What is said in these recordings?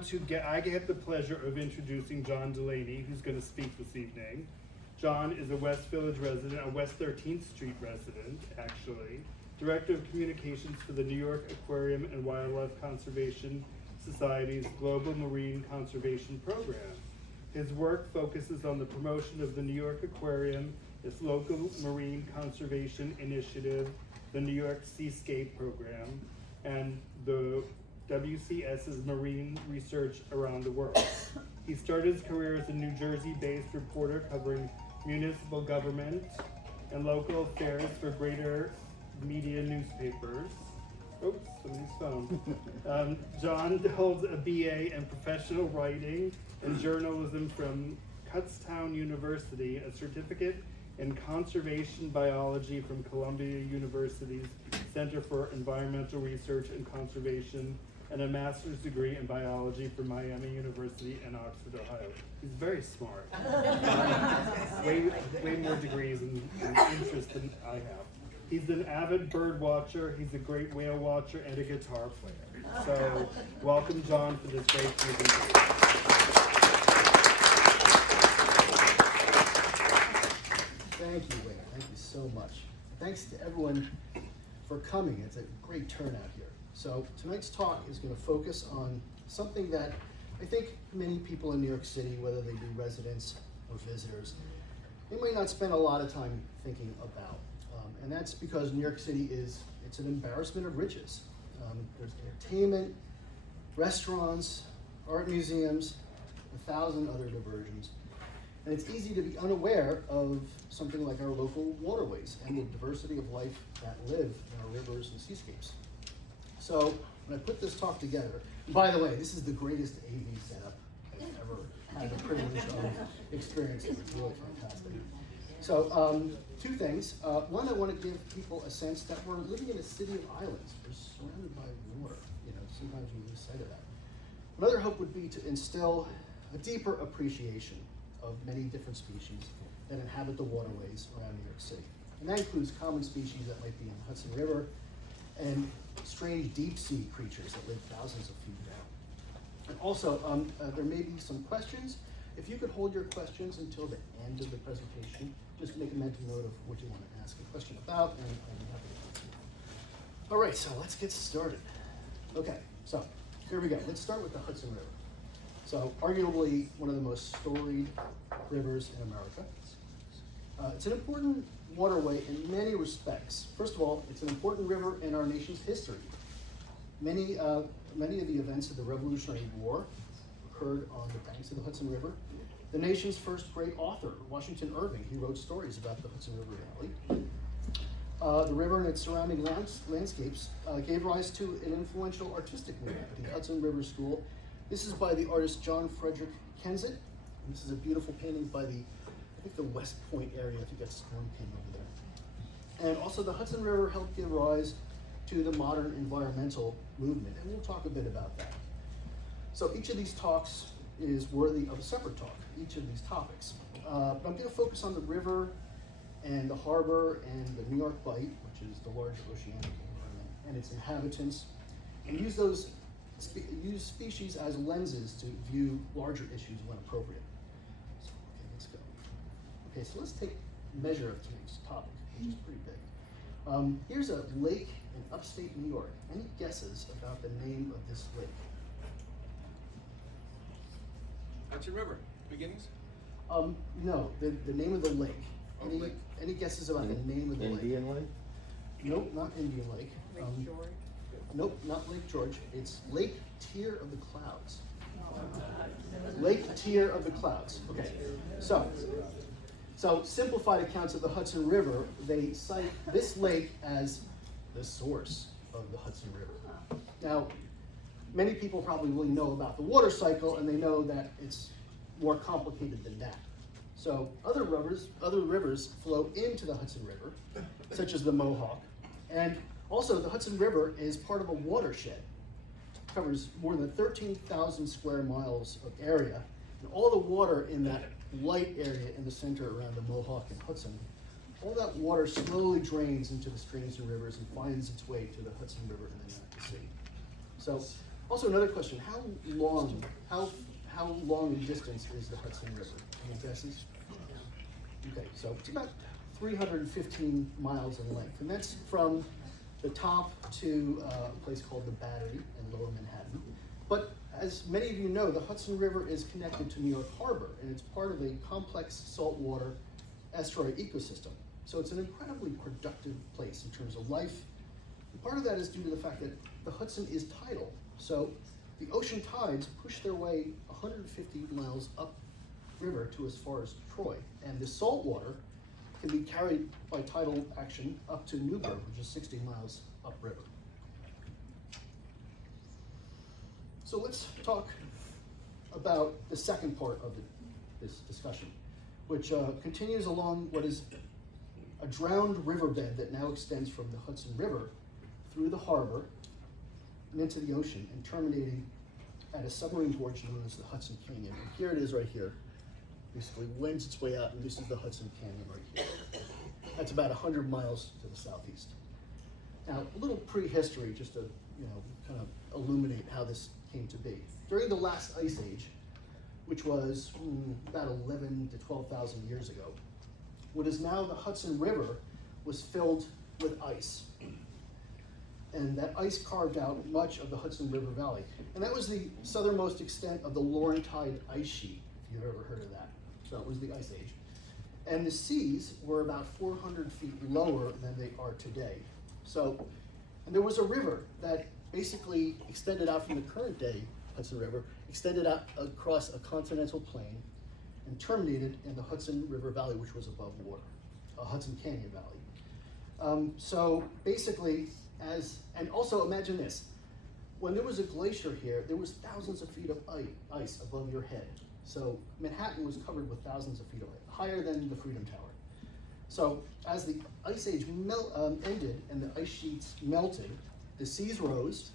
I get the pleasure of introducing John Delaney, who's going to speak this evening. John is a West Village resident, a West 13th Street resident, actually. Director of Communications for the New York Aquarium and Wildlife Conservation Society's Global Marine Conservation Program. His work focuses on the promotion of the New York Aquarium, its local marine conservation initiative, the New York Seascape Program, and the WCS's marine research around the world. He started his career as a New Jersey-based reporter covering municipal government and local affairs for greater media newspapers. Oops, somebody's phone. John holds a BA in professional writing and journalism from Kutztown University, a certificate in conservation biology from Columbia University's Center for Environmental Research and Conservation, and a master's degree in biology from Miami University in Oxford, Ohio. He's very smart. Way more degrees and interest than I have. He's an avid bird watcher, he's a great whale watcher, and a guitar player. So, welcome John for this great presentation. Thank you, Wayne. Thank you so much. Thanks to everyone for coming. It's a great turnout here. So tonight's talk is going to focus on something that I think many people in New York City, whether they be residents or visitors, they might not spend a lot of time thinking about. And that's because New York City it's an embarrassment of riches. There's entertainment, restaurants, art museums, 1,000 other diversions. And it's easy to be unaware of something like our local waterways and the diversity of life that live in our rivers and seascapes. So when I put this talk together, and by the way, this is the greatest AV setup I've ever had the privilege of experiencing. It's really fantastic. So two things. One, I want to give people a sense that we're living in a city of islands. We're surrounded by water. You know, sometimes we lose sight of that. Another hope would be to instill a deeper appreciation of many different species that inhabit the waterways around New York City. And that includes common species that might be in the Hudson River and strange deep sea creatures that live thousands of feet down. And also, there may be some questions. If you could hold your questions until the end of the presentation, just make a mental note of what you want to ask a question about, and I'll be happy to answer that. All right, so let's get started. Okay, so here we go. Let's start with the Hudson River. So arguably one of the most storied rivers in America. It's an important waterway in many respects. First of all, it's an important river in our nation's history. Many of the events of the Revolutionary War occurred on the banks of the Hudson River. The nation's first great author, Washington Irving, he wrote stories about the Hudson River Valley. The river and its surrounding landscapes gave rise to an influential artistic movement, the Hudson River School. This is by the artist John Frederick Kensett. And this is a beautiful painting by I think the West Point area. I think that's Storm King over there. And also the Hudson River helped give rise to the modern environmental movement, and we'll talk a bit about that. So each of these talks is worthy of a separate talk, each of these topics. But I'm going to focus on the river and the harbor and the New York Bight, which is the large oceanic environment, and its inhabitants, and use species as lenses to view larger issues when appropriate. So, okay, let's go. Okay, so let's take measure of tonight's topic, which is pretty big. Here's a lake in upstate New York. Any guesses about the name of this lake? Hudson River, beginnings? No, the name of the lake. Any guesses about the name of the lake? Indian Lake? Nope, not Indian Lake. Lake George? Nope, not Lake George. It's Lake Tier of the Clouds. Lake Tier of the Clouds. Okay, so simplified accounts of the Hudson River, they cite this lake as the source of the Hudson River. Now, many people probably will know about the water cycle, and they know that it's more complicated than that. So other rivers flow into the Hudson River, such as the Mohawk, and also the Hudson River is part of a watershed. It covers more than 13,000 square miles of area, and all the water in that light area in the center around the Mohawk and Hudson, all that water slowly drains into the streams and rivers and finds its way to the Hudson River and then out to sea. So Also, another question: how long in distance is the Hudson River? Any guesses? Okay, so it's about 315 miles in length, and that's from the top to a place called the Battery in Lower Manhattan. But as many of you know, the Hudson River is connected to New York Harbor, and it's part of a complex saltwater estuary ecosystem. So it's an incredibly productive place in terms of life. And part of that is due to the fact that the Hudson is tidal. So the ocean tides push their way 150 miles upriver to as far as Troy. And the salt water can be carried by tidal action up to Newburgh, which is 60 miles upriver. So let's talk about the second part of this discussion, which continues along what is a drowned riverbed that now extends from the Hudson River through the harbor and into the ocean and terminating at a submarine gorge known as the Hudson Canyon. And here it is right here. Basically wends its way out, and this is the Hudson Canyon right here. That's about 100 miles to the southeast. Now, a little prehistory, just to kind of illuminate how this came to be. During the last ice age, which was about 11 to 12,000 years ago, what is now the Hudson River was filled with ice. And that ice carved out much of the Hudson River Valley. And that was the southernmost extent of the Laurentide ice sheet, if you've ever heard of that. So it was the ice age. And the seas were about 400 feet lower than they are today. So, and there was a river that basically extended out from the current day Hudson River, extended out across a continental plain and terminated in the Hudson River Valley, which was above water, Hudson Canyon Valley. So basically, and also imagine this, when there was a glacier here, there was thousands of feet of ice above your head. So Manhattan was covered with thousands of feet of ice, higher than the Freedom Tower. So as the ice age ended and the ice sheets melted, the seas rose,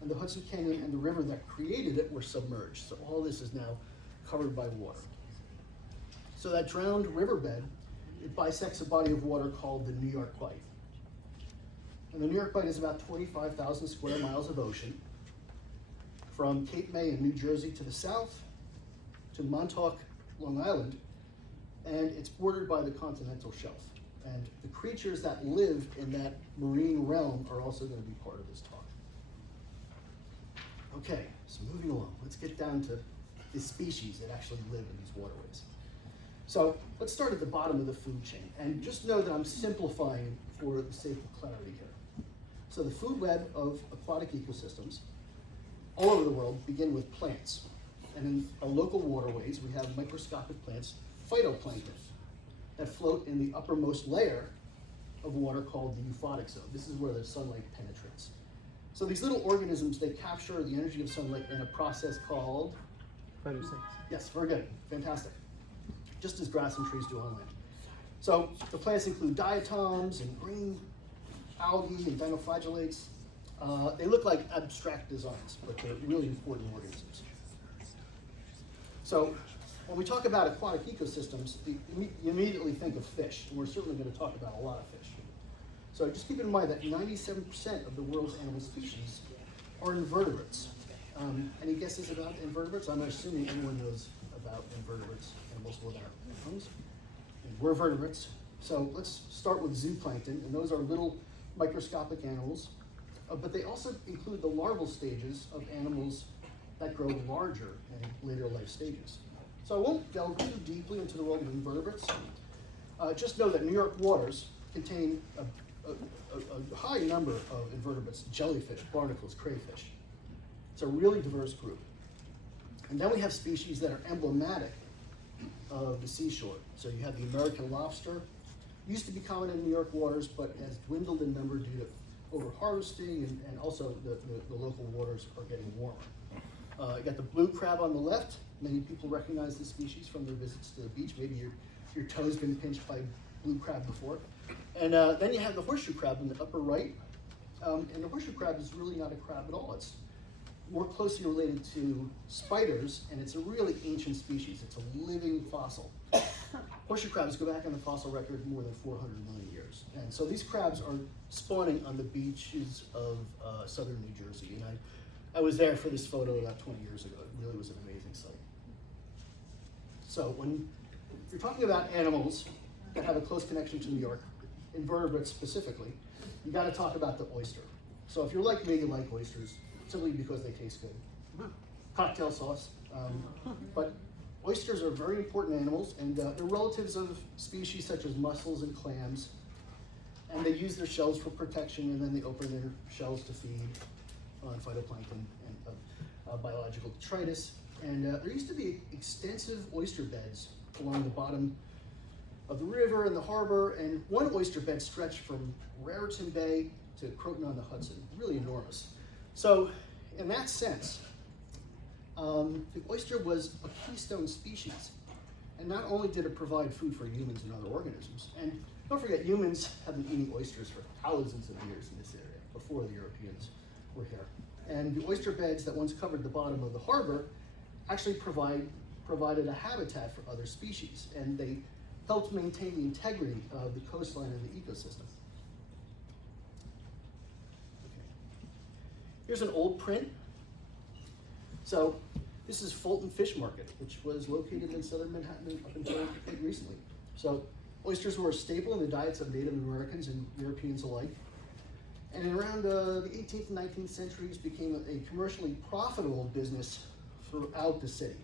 and the Hudson Canyon and the river that created it were submerged. So all this is now covered by water. So that drowned riverbed, it bisects a body of water called the New York Bight. And the New York Bight is about 25,000 square miles of ocean, from Cape May in New Jersey to the south, to Montauk, Long Island, and it's bordered by the continental shelf. And the creatures that live in that marine realm are also going to be part of this talk. Okay, so moving along, let's get down to the species that actually live in these waterways. So let's start at the bottom of the food chain, and just know that I'm simplifying for the sake of clarity here. So the food web of aquatic ecosystems all over the world begin with plants. And in our local waterways, we have microscopic plants, phytoplankton, that float in the uppermost layer of water called the euphotic zone. This is where the sunlight penetrates. So these little organisms, they capture the energy of sunlight in a process called? Photosynthesis. Yes, very good, fantastic. Just as grass and trees do on land. So the plants include diatoms and green algae and dinoflagellates. They look like abstract designs, but they're really important organisms. So when we talk about aquatic ecosystems, you immediately think of fish, and we're certainly going to talk about a lot of fish. So just keep in mind that 97% of the world's animal species are invertebrates. Any guesses about invertebrates? I'm assuming everyone knows about invertebrates, animals without lungs. We're vertebrates. So let's start with zooplankton, and those are little microscopic animals, but they also include the larval stages of animals that grow larger in later life stages. So I won't delve too deeply into the world of invertebrates. Just know that New York waters contain a high number of invertebrates: jellyfish, barnacles, crayfish. It's a really diverse group. And then we have species that are emblematic of the seashore. So you have the American lobster, used to be common in New York waters, but has dwindled in number due to over-harvesting, and also the local waters are getting warmer. You got the blue crab on the left. Many people recognize this species from their visits to the beach. Maybe your toe's been pinched by blue crab before. And then you have the horseshoe crab in the upper right. And the horseshoe crab is really not a crab at all. It's more closely related to spiders, and it's a really ancient species. It's a living fossil. Horseshoe crabs go back on the fossil record more than 400 million years. And so these crabs are spawning on the beaches of southern New Jersey. And I was there for this photo about 20 years ago. It really was an amazing sight. So when you're talking about animals that have a close connection to New York, invertebrates specifically, you got to talk about the oyster. So if you're like me, you like oysters simply because they taste good. Cocktail sauce. But oysters are very important animals, and they're relatives of species such as mussels and clams. And they use their shells for protection, and then they open their shells to feed on phytoplankton and biological detritus. And there used to be extensive oyster beds along the bottom of the river and the harbor, and one oyster bed stretched from Raritan Bay to Croton on the Hudson, really enormous. So in that sense, the oyster was a keystone species. And not only did it provide food for humans and other organisms, and don't forget, humans have been eating oysters for thousands of years in this area, before the Europeans were here. And the oyster beds that once covered the bottom of the harbor actually provided a habitat for other species, and they helped maintain the integrity of the coastline and the ecosystem. Okay. Here's an old print. So this is Fulton Fish Market, which was located in southern Manhattan up until quite recently. So oysters were a staple in the diets of Native Americans and Europeans alike. And in around the 18th and 19th centuries became a commercially profitable business throughout the city.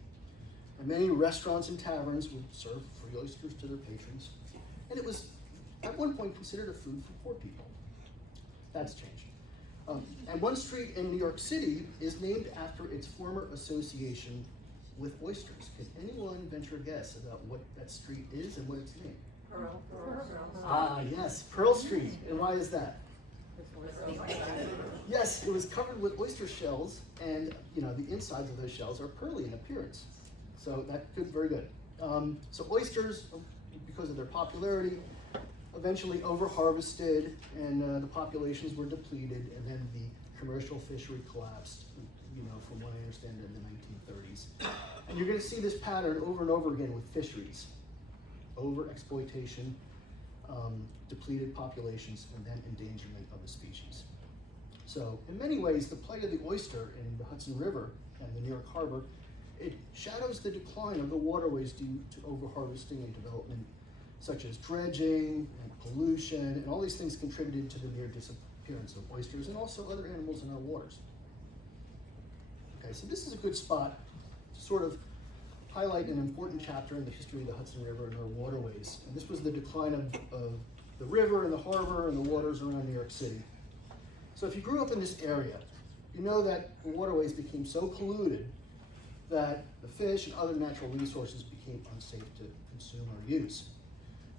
And many restaurants and taverns would serve free oysters to their patrons. And it was at one point considered a food for poor people. That's changed. And one street in New York City is named after its former association with oysters. Can anyone venture a guess about what that street is and what it's named? Pearl. Ah, yes, Pearl Street. And why is that? Yes, it was covered with oyster shells, and the insides of those shells are pearly in appearance. So that's good, very good. So oysters, because of their popularity, eventually over-harvested, and the populations were depleted, and then the commercial fishery collapsed, from what I understand, in the 1930s. And you're going to see this pattern over and over again with fisheries. Over-exploitation, depleted populations, and then endangerment of the species. So in many ways, the plight of the oyster in the Hudson River and the New York Harbor, it shadows the decline of the waterways due to overharvesting and development, such as dredging and pollution, and all these things contributed to the near disappearance of oysters and also other animals in our waters. Okay, so this is a good spot to sort of highlight an important chapter in the history of the Hudson River and our waterways. And this was the decline of the river and the harbor and the waters around New York City. So if you grew up in this area, you know that the waterways became so polluted that the fish and other natural resources became unsafe to consume or use.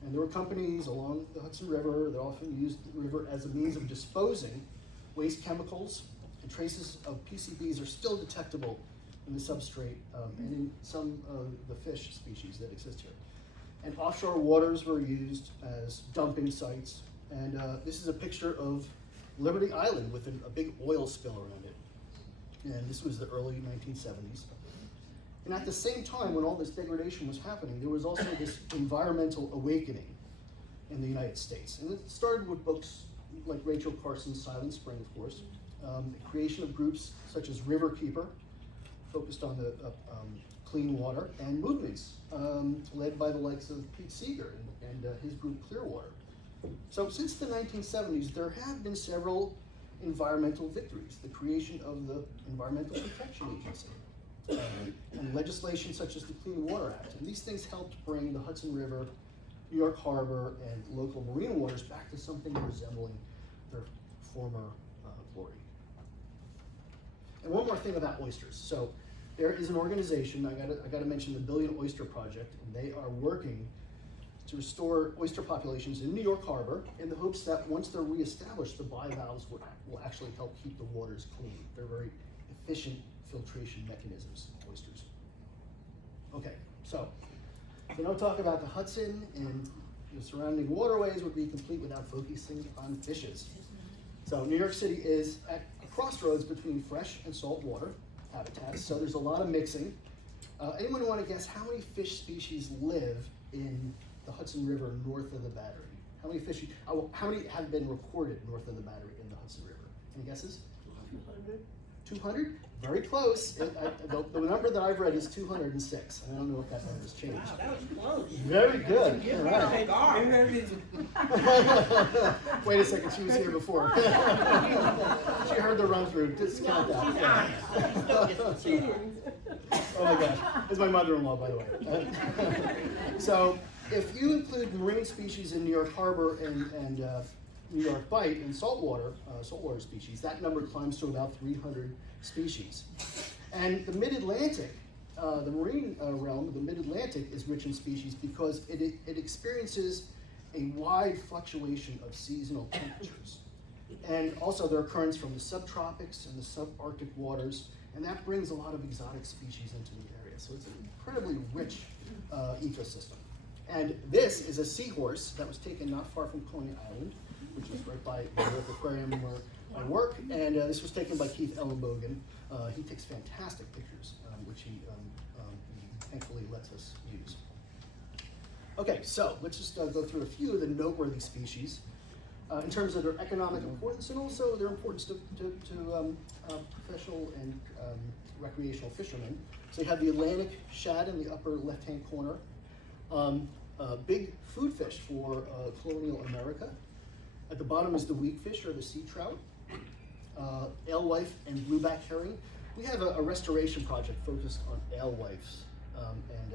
And there were companies along the Hudson River that often used the river as a means of disposing waste chemicals, and traces of PCBs are still detectable in the substrate and in some of the fish species that exist here. And offshore waters were used as dumping sites. And this is a picture of Liberty Island with a big oil spill around it. And this was the early 1970s. And at the same time, when all this degradation was happening, there was also this environmental awakening in the United States. And it started with books like Rachel Carson's Silent Spring, of course, the creation of groups such as Riverkeeper, focused on the clean water, and movements led by the likes of Pete Seeger and his group Clearwater. So since the 1970s, there have been several environmental victories. The creation of the Environmental Protection Agency, and legislation such as the Clean Water Act. And these things helped bring the Hudson River, New York Harbor, and local marine waters back to something resembling their former glory. And one more thing about oysters. So there is an organization, I gotta mention the Billion Oyster Project, and they are working to restore oyster populations in New York Harbor in the hopes that once they're reestablished, the bivalves will actually help keep the waters clean. They're very efficient filtration mechanisms, oysters. Okay, so no talk about the Hudson and the surrounding waterways would be complete without focusing on fishes. So New York City is at a crossroads between fresh and salt water habitats, so there's a lot of mixing. Anyone want to guess how many fish species live in the Hudson River north of the Battery? How many have been recorded north of the Battery in the Hudson River? Any guesses? 200? Very close. The number that I've read is 206. I don't know if that number's changed. Wow, that was close. Very good. Give All me right. a cigar. Wait a second, she was here before. She heard the run through. Discount that. Oh my gosh, it's my mother-in-law, by the way. So, if you include marine species in New York Harbor and New York Bight and saltwater species, that number climbs to about 300 species. And the mid-Atlantic, the marine realm of the mid-Atlantic is rich in species because it experiences a wide fluctuation of seasonal temperatures. And also there are currents from the subtropics and the subarctic waters, and that brings a lot of exotic species into the area. So it's an incredibly rich ecosystem. And this is a seahorse that was taken not far from Coney Island, which is right by the York Aquarium where I work, and this was taken by Keith Ellenbogen. He takes fantastic pictures, which he thankfully lets us use. Okay, so let's just go through a few of the noteworthy species in terms of their economic importance and also their importance to professional and recreational fishermen. So you have the Atlantic shad in the upper left-hand corner, big food fish for colonial America. At the bottom is the weakfish or the sea trout, alewife and blueback herring. We have a restoration project focused on alewives, and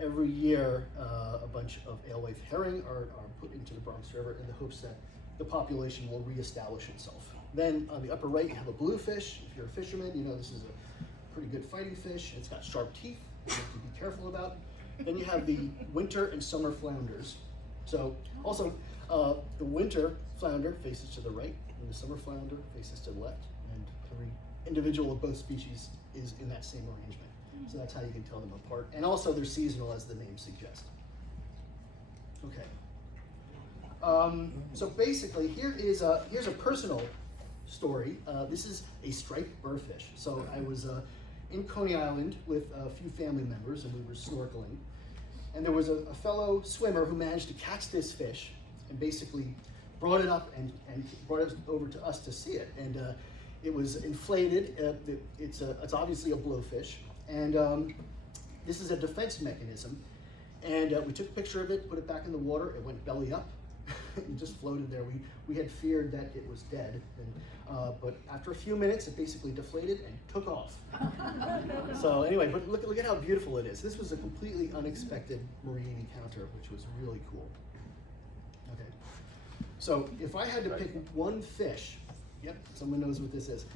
every year a bunch of alewife herring are put into the Bronx River in the hopes that the population will reestablish itself. Then on the upper right you have a bluefish. If you're a fisherman, you know this is a pretty good fighting fish. It's got sharp teeth, you have to be careful about. Then you have the winter and summer flounders. So also the winter flounder faces to the right, and the summer flounder faces to the left, and every individual of both species is in that same arrangement. So that's how you can tell them apart. And also they're seasonal, as the name suggests. Okay. So basically, here's a personal story. This is a striped burrfish. So I was in Coney Island with a few family members, and we were snorkeling. And there was a fellow swimmer who managed to catch this fish and basically brought it up and brought it over to us to see it. And it was inflated. It's obviously a blowfish. And this is a defense mechanism. And we took a picture of it, put it back in the water. It went belly up and just floated there. We had feared that it was dead. But after a few minutes, it basically deflated and took off. So anyway, but look at how beautiful it is. This was a completely unexpected marine encounter, which was really cool. Okay. So if I had to pick one fish, yep, someone knows what this is,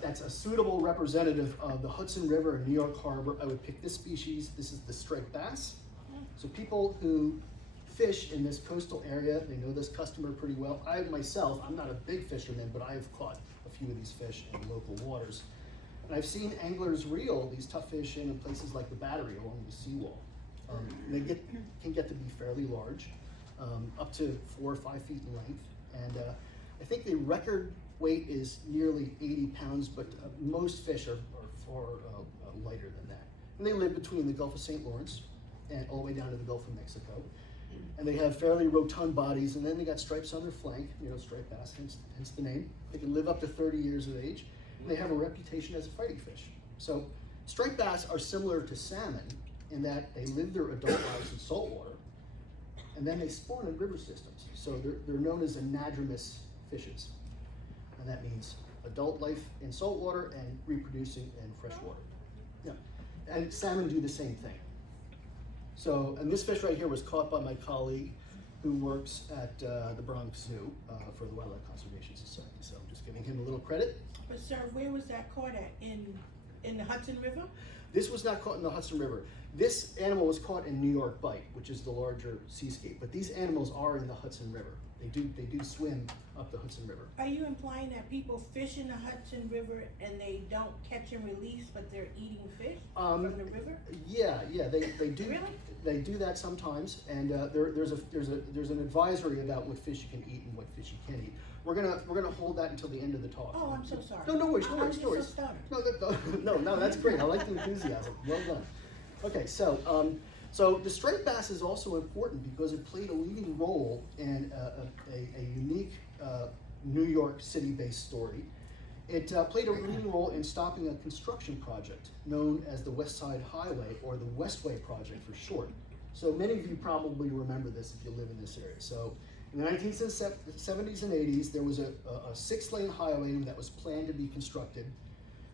that's a suitable representative of the Hudson River and New York Harbor, I would pick this species. This is the striped bass. So people who fish in this coastal area, they know this customer pretty well. I myself, I'm not a big fisherman, but I've caught a few of these fish in local waters. And I've seen anglers reel these tough fish in places like the Battery along the seawall. They can get to be fairly large, up to 4 or 5 feet in length. And I think the record weight is nearly 80 pounds, but most fish are far lighter than that. And they live between the Gulf of St. Lawrence and all the way down to the Gulf of Mexico. And they have fairly rotund bodies, and then they got stripes on their flank, striped bass, hence the name. They can live up to 30 years of age, and they have a reputation as a fighting fish. So striped bass are similar to salmon in that they live their adult lives in saltwater, and then they spawn in river systems. So they're known as anadromous fishes, and that means adult life in saltwater and reproducing in freshwater. Yeah, and salmon do the same thing. So, and this fish right here was caught by my colleague who works at the Bronx Zoo for the Wildlife Conservation Society. So I'm just giving him a little credit. But sir, where was that caught at? In the Hudson River? This was not caught in the Hudson River. This animal was caught in New York Bight, which is the larger seascape. But these animals are in the Hudson River. They do swim up the Hudson River. Are you implying that people fish in the Hudson River and they don't catch and release, but they're eating fish from the river? Yeah, they do. Really? They do that sometimes, and there's an advisory about what fish you can eat and what fish you can't eat. We're gonna hold that until the end of the talk. Oh, I'm so sorry. No worries. I'm just so stubborn. No, that's great. I like the enthusiasm. Well done. Okay, so the striped bass is also important because it played a leading role in a unique New York City-based story. It played a leading role in stopping a construction project known as the West Side Highway, or the Westway Project for short. So many of you probably remember this if you live in this area. So in the 1970s and 80s, there was a 6-lane highway that was planned to be constructed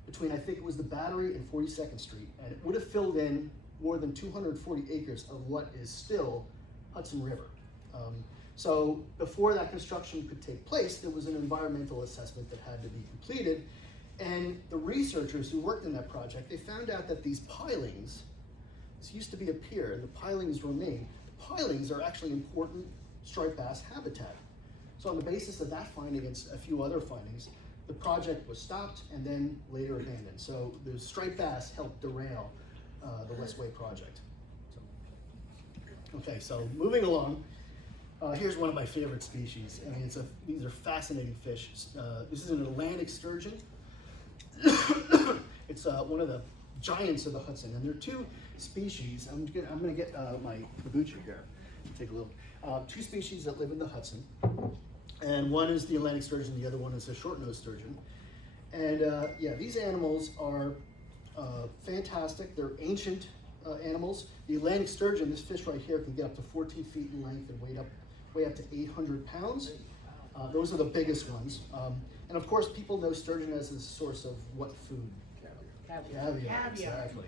between, I think it was the Battery and 42nd Street, and it would have filled in more than 240 acres of what is still Hudson River. So before that construction could take place, there was an environmental assessment that had to be completed. And the researchers who worked in that project, they found out that these pilings, this used to be a pier, and the pilings remain. The pilings are actually important striped bass habitat. So on the basis of that finding and a few other findings, the project was stopped and then later abandoned. So the striped bass helped derail the Westway project. Okay, so moving along. Here's one of my favorite species. I mean, these are fascinating fish. This is an Atlantic sturgeon. It's one of the giants of the Hudson, and there are two species. I'm gonna get my kombucha here. Take a look. Two species that live in the Hudson, and one is the Atlantic sturgeon. The other one is a short-nosed sturgeon. And yeah, these animals are fantastic. They're ancient animals. The Atlantic sturgeon, this fish right here, can get up to 14 feet in length and weigh up to 800 pounds. Those are the biggest ones. And of course, people know sturgeon as a source of what food? Caviar. Exactly.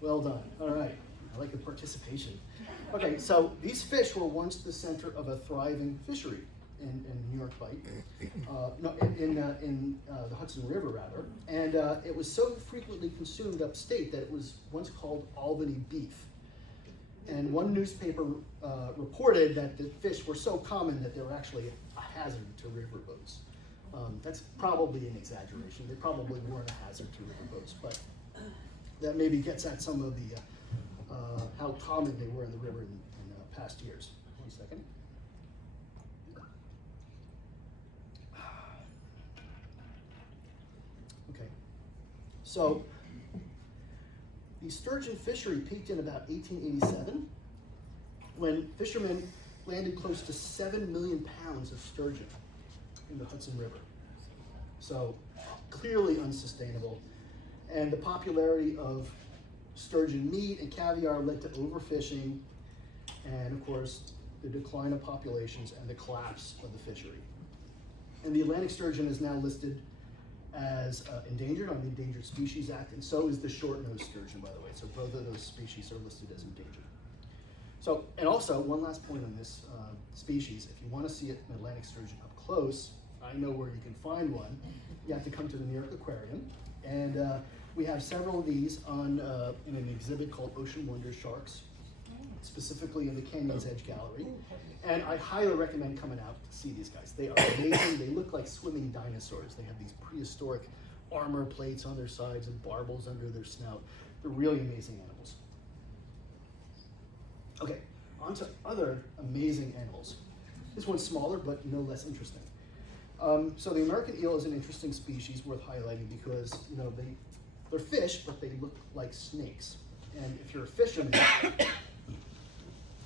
Well done. All right. I like the participation. Okay, so these fish were once the center of a thriving fishery in New York Bight, in the Hudson River rather, and it was so frequently consumed upstate that it was once called Albany beef. And one newspaper reported that the fish were so common that they were actually a hazard to riverboats. That's probably an exaggeration. They probably weren't a hazard to riverboats, but that maybe gets at some of the how common they were in the river in past years. 1 second. Okay, so the sturgeon fishery peaked in about 1887 when fishermen landed close to 7 million pounds of sturgeon in the Hudson River. So clearly unsustainable. And the popularity of sturgeon meat and caviar led to overfishing and, of course, the decline of populations and the collapse of the fishery. And the Atlantic sturgeon is now listed as endangered on the Endangered Species Act, and so is the short-nosed sturgeon, by the way. So both of those species are listed as endangered. So, and also, one last point on this species, if you want to see an Atlantic sturgeon up close, I know where you can find one. You have to come to the New York Aquarium, and we have several of these on in an exhibit called Ocean Wonder Sharks, specifically in the Canyon's Edge Gallery. And I highly recommend coming out to see these guys. They are amazing. They look like swimming dinosaurs. They have these prehistoric armor plates on their sides and barbels under their snout. They're really amazing animals. Okay, on to other amazing animals. This one's smaller, but no less interesting. So the American eel is an interesting species worth highlighting because, you know, they're fish, but they look like snakes. And if you're a fisherman,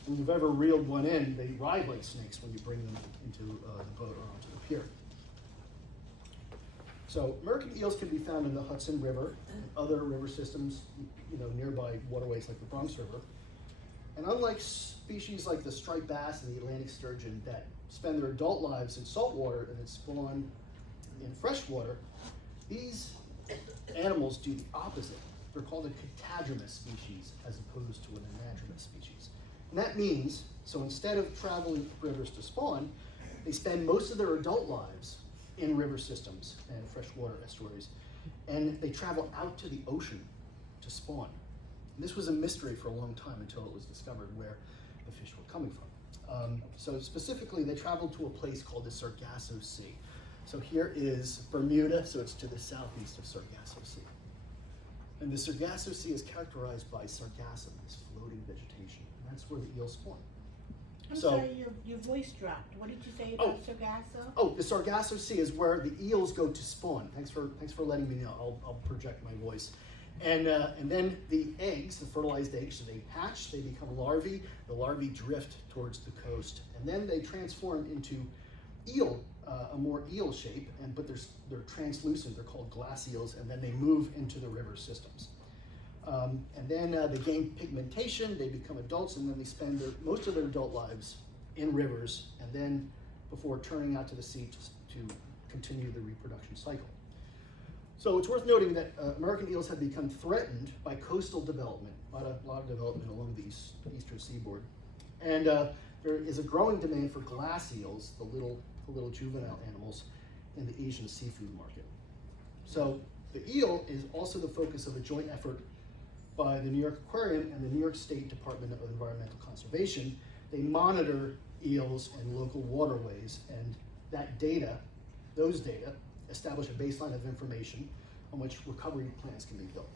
and you've ever reeled one in, they ride like snakes when you bring them into the boat or onto the pier. So American eels can be found in the Hudson River and other river systems, you know, nearby waterways like the Bronx River. And unlike species like the striped bass and the Atlantic sturgeon that spend their adult lives in saltwater and then spawn in freshwater, these animals do the opposite. They're called a catadromous species as opposed to an anadromous species. And that means, so instead of traveling rivers to spawn, they spend most of their adult lives in river systems and freshwater estuaries, and they travel out to the ocean to spawn. And this was a mystery for a long time until it was discovered where the fish were coming from. So specifically, they traveled to a place called the Sargasso Sea. So here is Bermuda, so it's to the southeast of Sargasso Sea. And the Sargasso Sea is characterized by sargassum, this floating vegetation. And that's where the eels spawn. I'm sorry, your voice dropped. What did you say about Sargasso? Oh, the Sargasso Sea is where the eels go to spawn. Thanks for letting me know. I'll project my voice. And then the eggs, the fertilized eggs, so they hatch, they become larvae. The larvae drift towards the coast, and then they transform into eel a more eel shape, but they're translucent. They're called glass eels, and then they move into the river systems. And then they gain pigmentation. They become adults, and then they spend most of their adult lives in rivers, and then before turning out to the sea to continue the reproduction cycle. So it's worth noting that American eels have become threatened by coastal development, a lot of development along the eastern seaboard. And there is a growing demand for glass eels, the little juvenile animals, in the Asian seafood market. So the eel is also the focus of a joint effort by the New York Aquarium and the New York State Department of Environmental Conservation. They monitor eels in local waterways, and those data, establish a baseline of information on which recovery plans can be built.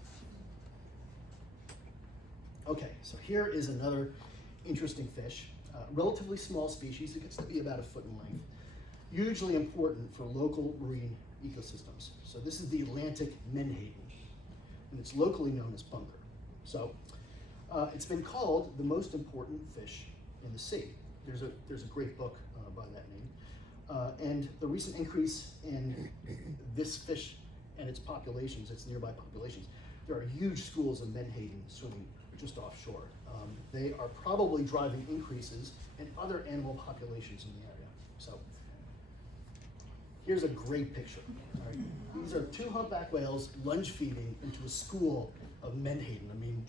Okay, so here is another interesting fish, relatively small species. It gets to be about a foot in length, hugely important for local marine ecosystems. So this is the Atlantic menhaden, and it's locally known as bunker. So it's been called the most important fish in the sea. There's a great book by that name. And the recent increase in this fish and its populations, its nearby populations, there are huge schools of menhaden swimming just offshore. They are probably driving increases in other animal populations in the area. So here's a great picture. All right. These are two humpback whales lunge feeding into a school of menhaden. I mean,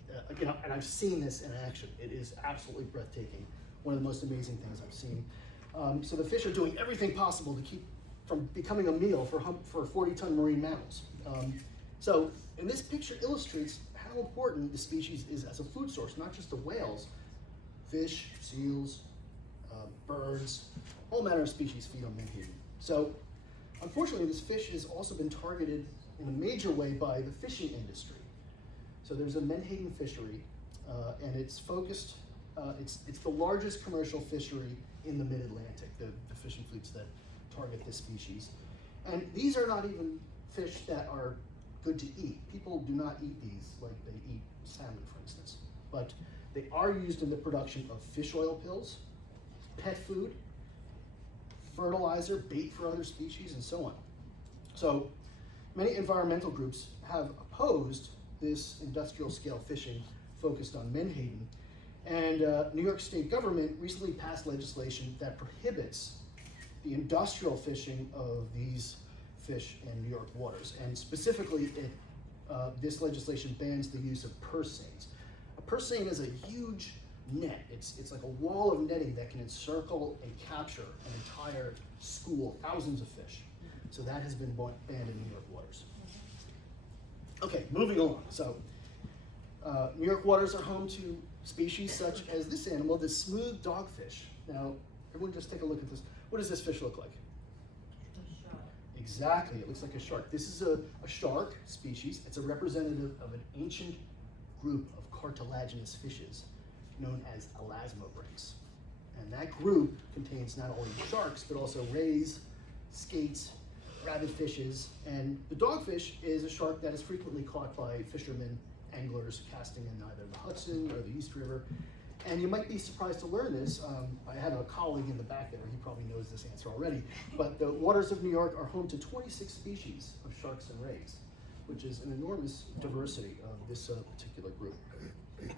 and I've seen this in action. It is absolutely breathtaking. One of the most amazing things I've seen. So the fish are doing everything possible to keep from becoming a meal for 40-ton marine mammals. So, and this picture illustrates how important the species is as a food source, not just the whales. Fish, seals, birds, all manner of species feed on menhaden. So, unfortunately, this fish has also been targeted in a major way by the fishing industry. So there's a menhaden fishery, and it's focused, it's the largest commercial fishery in the mid-Atlantic, the fishing fleets that target this species. And these are not even fish that are good to eat. People do not eat these like they eat salmon, for instance. But they are used in the production of fish oil pills, pet food, fertilizer, bait for other species, and so on. So many environmental groups have opposed this industrial scale fishing focused on menhaden. And New York State government recently passed legislation that prohibits the industrial fishing of these fish in New York waters. And specifically, this legislation bans the use of purse seines. A purse seine is a huge net. It's like a wall of netting that can encircle and capture an entire school, thousands of fish. So that has been banned in New York waters. Okay, moving along. So New York waters are home to species such as this animal, the smooth dogfish. Now, everyone just take a look at this. What does this fish look like? A shark. Exactly, it looks like a shark. This is a shark species. It's a representative of an ancient group of cartilaginous fishes known as elasmobranchs. And that group contains not only sharks, but also rays, skates, rabid fishes, and the dogfish is a shark that is frequently caught by fishermen, anglers casting in either the Hudson or the East River. And you might be surprised to learn this. I have a colleague in the back there, he probably knows this answer already, but the waters of New York are home to 26 species of sharks and rays, which is an enormous diversity of this particular group. Okay,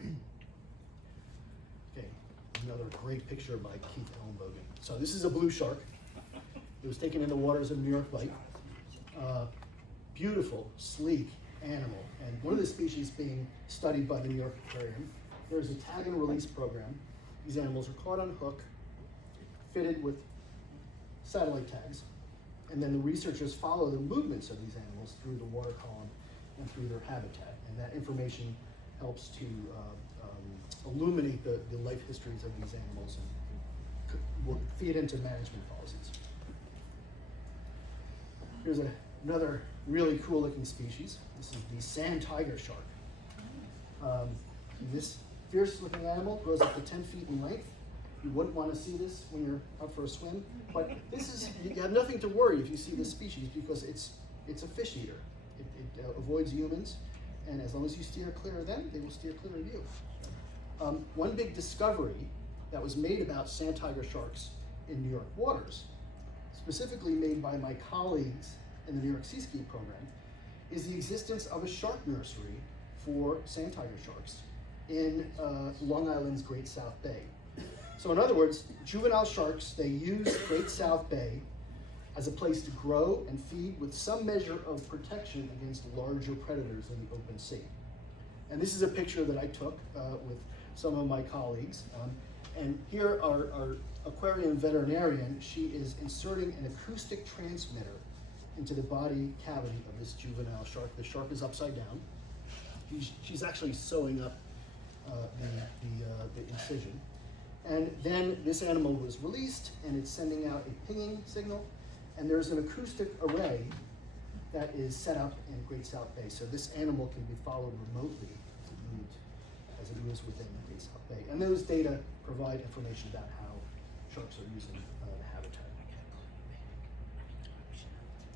another great picture by Keith Ellenbogen. So this is a blue shark. It was taken in the waters of New York Bight. Beautiful, sleek animal, and one of the species being studied by the New York Aquarium. There's a tag and release program. These animals are caught on hook, fitted with satellite tags, and then the researchers follow the movements of these animals through the water column and through their habitat, and that information helps to illuminate the life histories of these animals and will feed into management policies. Here's another really cool looking species. This is the sand tiger shark. This fierce looking animal grows up to 10 feet in length. You wouldn't want to see this when you're out for a swim, but this is, you have nothing to worry if you see this species because it's a fish eater. It avoids humans, and as long as you steer clear of them, they will steer clear of you. One big discovery that was made about sand tiger sharks in New York waters, specifically made by my colleagues in the New York Seascape Program, is the existence of a shark nursery for sand tiger sharks in Long Island's Great South Bay. So in other words, juvenile sharks, they use Great South Bay as a place to grow and feed with some measure of protection against larger predators in the open sea. And this is a picture that I took with some of my colleagues. And here our aquarium veterinarian, she is inserting an acoustic transmitter into the body cavity of this juvenile shark. The shark is upside down. She's actually sewing up the incision. And then this animal was released, and it's sending out a pinging signal. And there's an acoustic array that is set up in Great South Bay. So this animal can be followed remotely as it moves within the Great South Bay. And those data provide information about how sharks are using the habitat.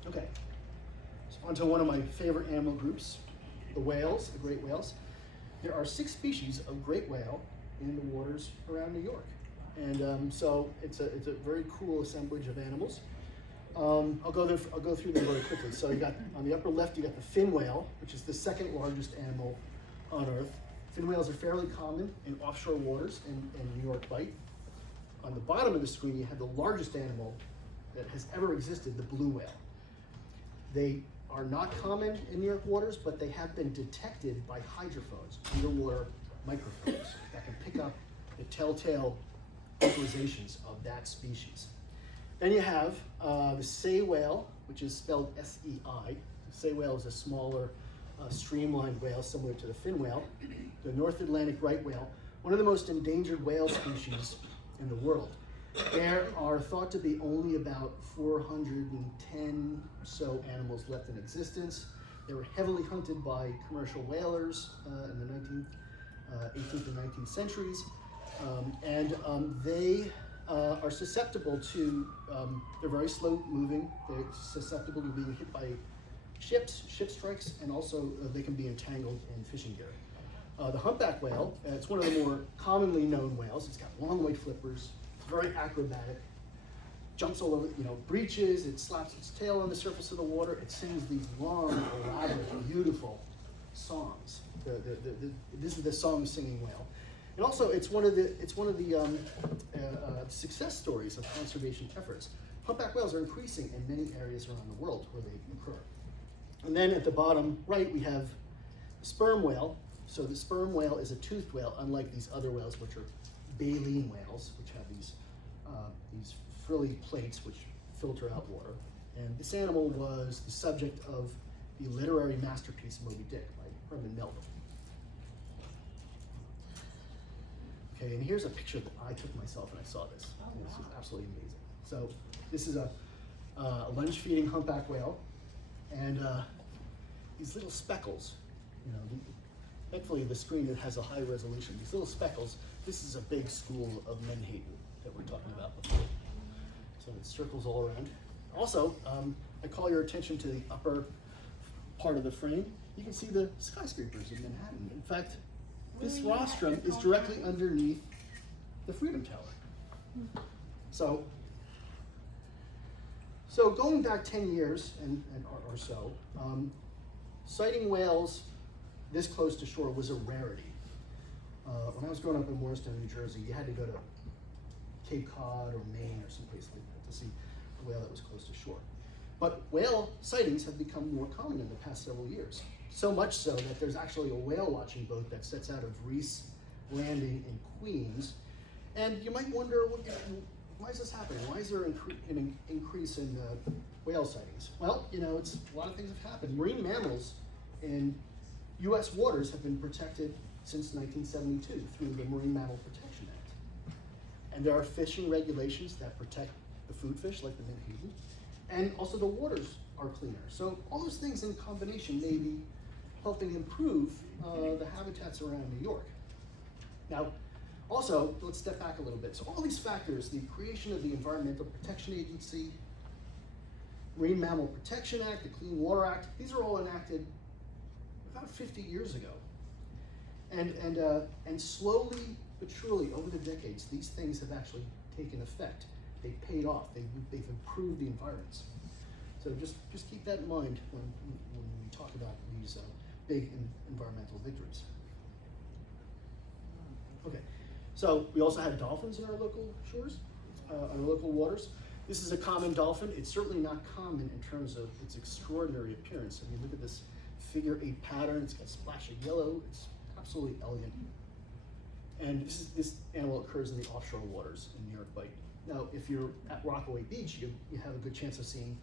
Okay, so on to one of my favorite animal groups, the whales, the great whales. There are 6 species of great whale in the waters around New York. And so it's a very cool assemblage of animals. I'll go through them very quickly. So you got, on the upper left, you got the fin whale, which is the second largest animal on Earth. Fin whales are fairly common in offshore waters in New York Bight. On the bottom of the screen, you have the largest animal that has ever existed, the blue whale. They are not common in New York waters, but they have been detected by hydrophones, underwater microphones, that can pick up the telltale vocalizations of that species. Then you have the sei whale, which is spelled S-E-I. The sei whale is a smaller, streamlined whale similar to the fin whale. The North Atlantic right whale, one of the most endangered whale species in the world. There are thought to be only about 410 or so animals left in existence. They were heavily hunted by commercial whalers in the 18th and 19th centuries. They are susceptible to, they're very slow moving, they're susceptible to being hit by ships, ship strikes, and also they can be entangled in fishing gear. The humpback whale, it's one of the more commonly known whales. It's got long white flippers, it's very acrobatic, jumps all over, breaches, it slaps its tail on the surface of the water, it sings these long, elaborate, beautiful songs. This is the song-singing whale. And also, it's one of the success stories of conservation efforts. Humpback whales are increasing in many areas around the world where they occur. And then at the bottom right, we have the sperm whale. So the sperm whale is a toothed whale, unlike these other whales, which are baleen whales, which have these frilly plates which filter out water. And this animal was the subject of the literary masterpiece Moby Dick by Herman Melville. Okay, and here's a picture that I took myself when I saw this. This is absolutely amazing. So this is a lunge-feeding humpback whale, and these little speckles, thankfully the screen has a high resolution. These little speckles, this is a big school of menhaden that we're talking about before. So it circles all around. Also, I call your attention to the upper part of the frame. You can see the skyscrapers in Manhattan. In fact, this rostrum is directly underneath the Freedom Tower. So going back 10 years or so, sighting whales this close to shore was a rarity. When I was growing up in Morristown, New Jersey, you had to go to Cape Cod or Maine or someplace like that to see a whale that was close to shore. But whale sightings have become more common in the past several years. So much so that there's actually a whale watching boat that sets out of Reese Landing in Queens. And you might wonder, why is this happening? Why is there an increase in whale sightings? Well, it's a lot of things have happened. Marine mammals in U.S. waters have been protected since 1972 through the Marine Mammal Protection Act. And there are fishing regulations that protect the food fish, like the menhaden, and also the waters are cleaner. So all those things in combination may be helping improve the habitats around New York. Now, also, let's step back a little bit. So all these factors, the creation of the Environmental Protection Agency, Marine Mammal Protection Act, the Clean Water Act, these are all enacted about 50 years ago. And slowly but surely over the decades, these things have actually taken effect. they've paid off. They've improved the environments. So just keep that in mind when we talk about these big environmental victories. Okay, so we also have dolphins in our local shores, our local waters. This is a common dolphin. It's certainly not common in terms of its extraordinary appearance. I mean, look at this figure 8 pattern. It's got a splash of yellow. It's absolutely elegant. And this animal occurs in the offshore waters in New York Bight. Now, if you're at Rockaway Beach, you have a good chance of seeing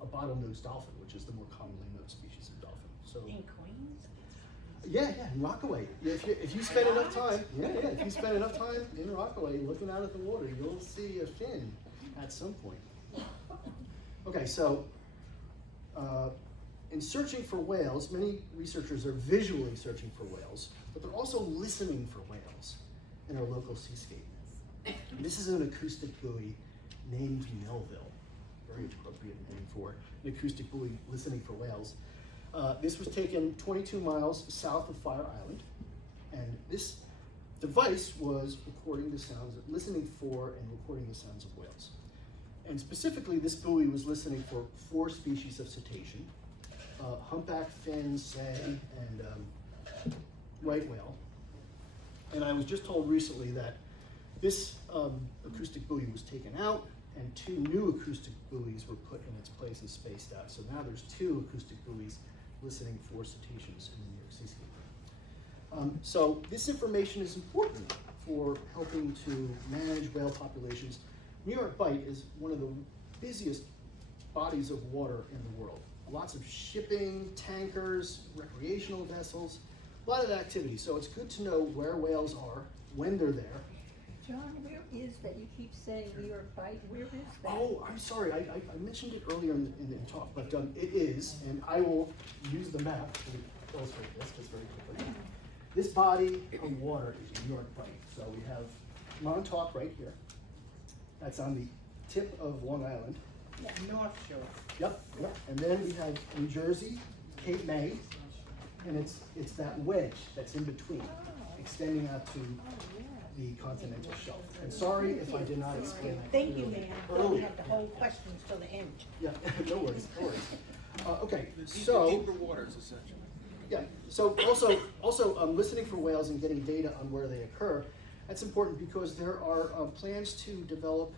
a bottlenose dolphin, which is the more commonly known species of dolphin. So In Queens? yeah, in Rockaway. If you spend enough time, if you spend enough time in Rockaway looking out at the water, you'll see a fin at some point. Okay, so in searching for whales, many researchers are visually searching for whales, but they're also listening for whales in our local seascape. And this is an acoustic buoy named Melville. Very appropriate name for an acoustic buoy listening for whales. This was taken 22 miles south of Fire Island, and this device was recording the sounds, listening for and recording the sounds of whales. And specifically, this buoy was listening for 4 species of cetacean, humpback fin, say, and right whale. And I was just told recently that this acoustic buoy was taken out, and 2 new acoustic buoys were put in its place and spaced out. So now there's 2 acoustic buoys listening for cetaceans in the New York Seascape. So this information is important for helping to manage whale populations. New York Bight is one of the busiest bodies of water in the world. Lots of shipping, tankers, recreational vessels, a lot of activity. So it's good to know where whales are, when they're there. John, where is that? You keep saying New York Bight. Where is that? Oh, I'm sorry, I mentioned it earlier in the talk, but it is, and I will use the map to illustrate this just very quickly. This body of water is New York Bight. So we have Montauk right here. That's on the tip of Long Island. North Shore. Yep. And then we have New Jersey, Cape May, and it's that wedge that's in between, extending out to the continental shelf. And sorry if I did not explain that Thank you, clearly ma'am. We earlier. have the whole questions till the end. Yeah, no worries. Okay, so Deeper waters, essentially. yeah, so also listening for whales and getting data on where they occur. That's important because there are plans to develop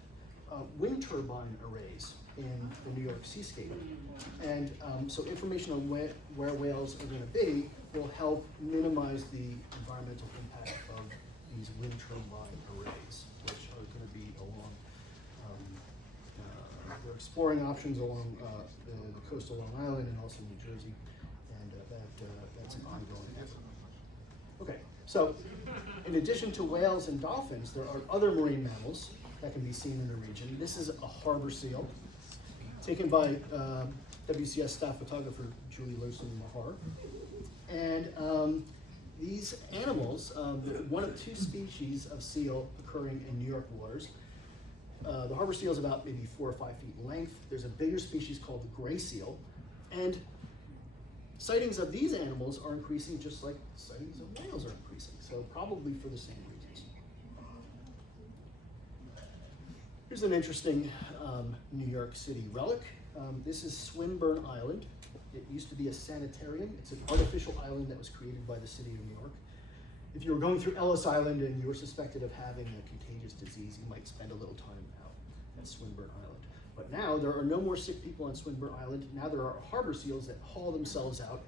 wind turbine arrays in the New York Seascape, and so information on where whales are going to be will help minimize the environmental impact of these wind turbine arrays, which are going to be along. They're exploring options along the coast of Long Island and also New Jersey, and that's an ongoing effort. Okay, so in addition to whales and dolphins, there are other marine mammals that can be seen in the region. This is a harbor seal, taken by WCS staff photographer Julie Lurson-Mahar. And these animals, one of 2 species of seal occurring in New York waters. The harbor seal is about maybe 4 or 5 feet in length. There's a bigger species called the gray seal. And sightings of these animals are increasing just like sightings of whales are increasing. So probably for the same reasons. Here's an interesting New York City relic. This is Swinburne Island. It used to be a sanitarium. It's an artificial island that was created by the city of New York. If you were going through Ellis Island and you were suspected of having a contagious disease, you might spend a little time out at Swinburne Island. But now there are no more sick people on Swinburne Island. Now there are harbor seals that haul themselves out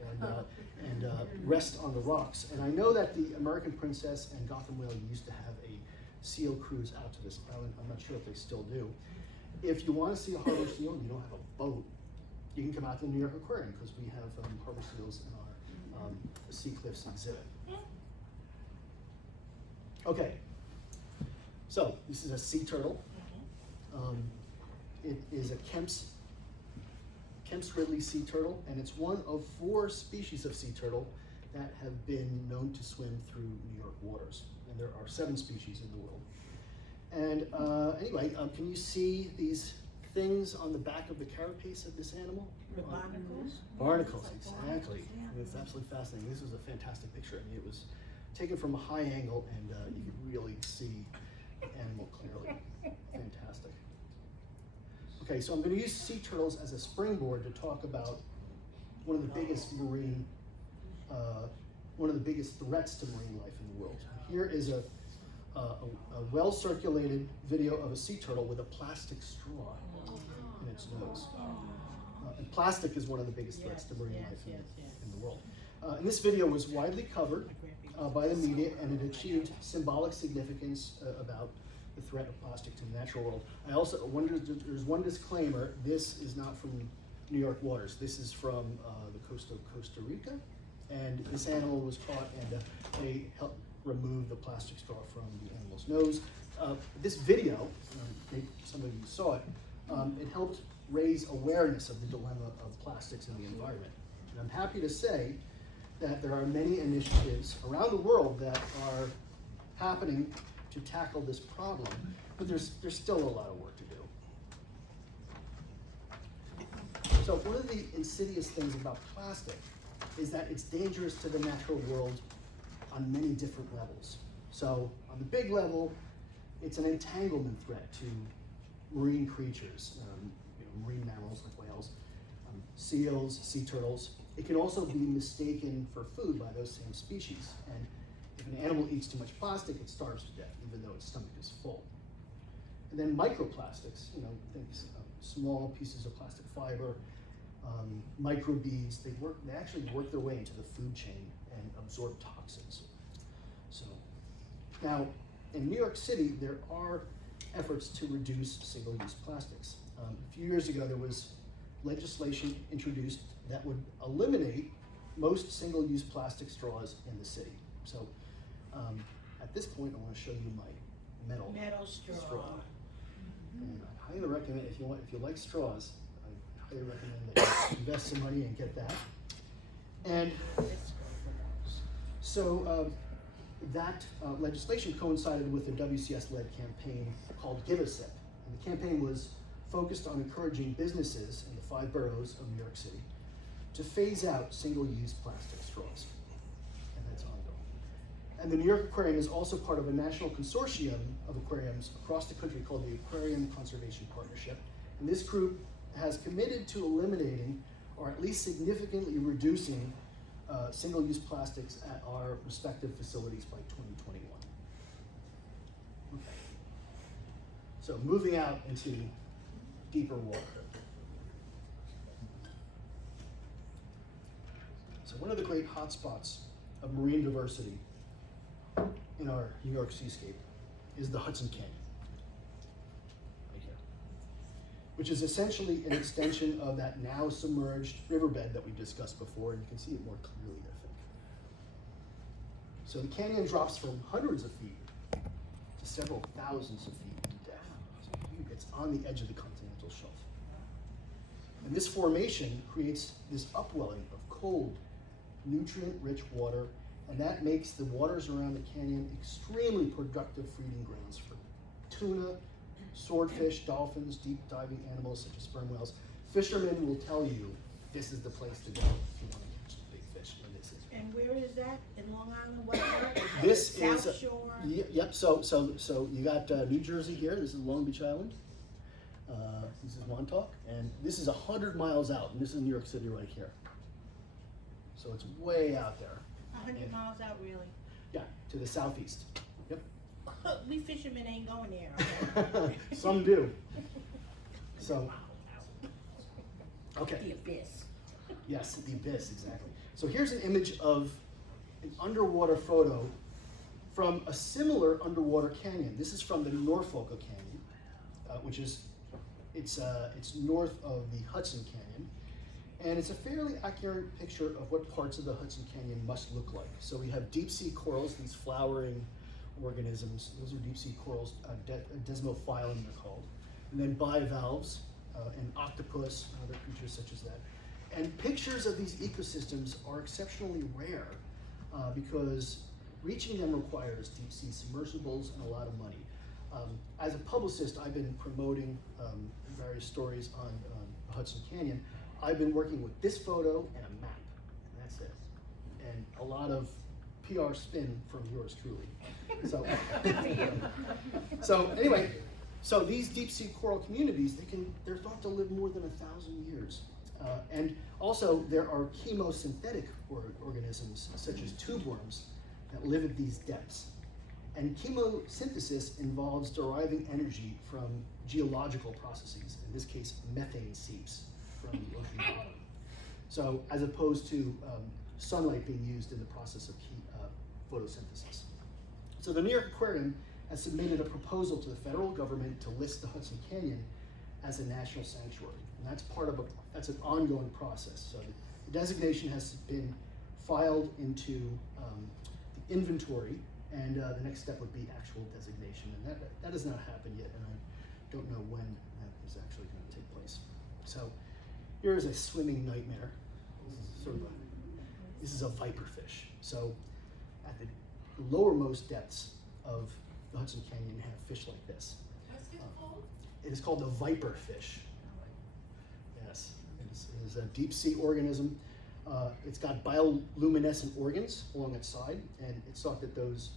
and rest on the rocks. And I know that the American Princess and Gotham Whale used to have a seal cruise out to this island. I'm not sure if they still do. If you want to see a harbor seal and you don't have a boat, you can come out to the New York Aquarium because we have harbor seals in our Sea Cliffs exhibit. Okay, so this is a sea turtle. It is a Kemp's Ridley sea turtle, and it's one of 4 species of sea turtle that have been known to swim through New York waters. And there are 7 species in the world. And anyway, can you see these things on the back of the carapace of this animal? The barnacles? Barnacles, exactly. It's absolutely fascinating. This was a fantastic picture. I mean, it was taken from a high angle, and you could really see the animal clearly. Fantastic. Okay, so I'm going to use sea turtles as a springboard to talk about one of the biggest one of the biggest threats to marine life in the world. Here is a well-circulated video of a sea turtle with a plastic straw in its nose. And plastic is one of the biggest threats to marine life in the world. And this video was widely covered by the media, and it achieved symbolic significance about the threat of plastic to the natural world. I also wonder, there's one disclaimer, this is not from New York waters. This is from the coast of Costa Rica, and this animal was caught, and they helped remove the plastic straw from the animal's nose. This video, some of you saw it, it helped raise awareness of the dilemma of plastics in the environment. And I'm happy to say that there are many initiatives around the world that are happening to tackle this problem, but there's still a lot of work to do. So one of the insidious things about plastic is that it's dangerous to the natural world on many different levels. So on the big level, it's an entanglement threat to marine creatures, marine mammals like whales, seals, sea turtles. It can also be mistaken for food by those same species. And if an animal eats too much plastic, it starves to death, even though its stomach is full. And then microplastics, things, small pieces of plastic fiber, microbeads, they actually work their way into the food chain and absorb toxins. So now, in New York City, there are efforts to reduce single-use plastics. A few years ago, there was legislation introduced that would eliminate most single-use plastic straws in the city. So at this point, I want to show you my metal straw. And I highly recommend, if you like straws, I highly recommend that you invest some money and get that. And so that legislation coincided with a WCS-led campaign called Give a Sip. And the campaign was focused on encouraging businesses in the 5 boroughs of New York City to phase out single-use plastic straws. And that's ongoing. And the New York Aquarium is also part of a national consortium of aquariums across the country called the Aquarium Conservation Partnership. And this group has committed to eliminating, or at least significantly reducing, single-use plastics at our respective facilities by 2021. Okay. So moving out into deeper water. So one of the great hotspots of marine diversity in our New York seascape is the Hudson Canyon, right here, which is essentially an extension of that now submerged riverbed that we discussed before, and you can see it more clearly, I think. So the canyon drops from hundreds of feet to several thousands of feet in depth. It's on the edge of the continental shelf. And this formation creates this upwelling of cold, nutrient-rich water, and that makes the waters around the canyon extremely productive feeding grounds for tuna, swordfish, dolphins, deep diving animals such as sperm whales. Fishermen will tell you this is the place to go if you want to catch big fish, and this is. And where is that? In Long Island? What part? This is South Shore? Yep. So you got New Jersey here. This is Long Beach Island. This is Montauk, and this is 100 miles out, and this is New York City right here. So it's way out there. 100 miles out, really? Yeah, to the southeast. Yep. We fishermen ain't going there. Some do. So, okay. The abyss. Yes, the abyss, exactly. So here's an image of an underwater photo from a similar underwater canyon. This is from the Norfolk Canyon, which is, it's north of the Hudson Canyon. And it's a fairly accurate picture of what parts of the Hudson Canyon must look like. So we have deep sea corals, these flowering organisms. Those are deep sea corals, desmophyllum they're called. And then bivalves, and octopus, and other creatures such as that. And pictures of these ecosystems are exceptionally rare because reaching them requires deep sea submersibles and a lot of money. As a publicist, I've been promoting various stories on Hudson Canyon. I've been working with this photo and a map, and that's it. And a lot of PR spin from yours truly. So, so anyway, So these deep sea coral communities, they're thought to live more than 1,000 years. And also there are chemosynthetic organisms such as tube worms that live at these depths. And chemosynthesis involves deriving energy from geological processes, in this case methane seeps from the ocean bottom. So as opposed to sunlight being used in the process of photosynthesis. So the New York Aquarium has submitted a proposal to the federal government to list the Hudson Canyon as a national sanctuary. And that's an ongoing process. So the designation has been filed into the inventory, and the next step would be actual designation. And that has not happened yet, and I don't know when that is actually going to take place. So here is a swimming nightmare. This is a viperfish. So at the lowermost depths of the Hudson Canyon have fish like this. What's it called? It is called the viperfish. Yes, it is a deep sea organism. It's got bioluminescent organs along its side, and it's thought that those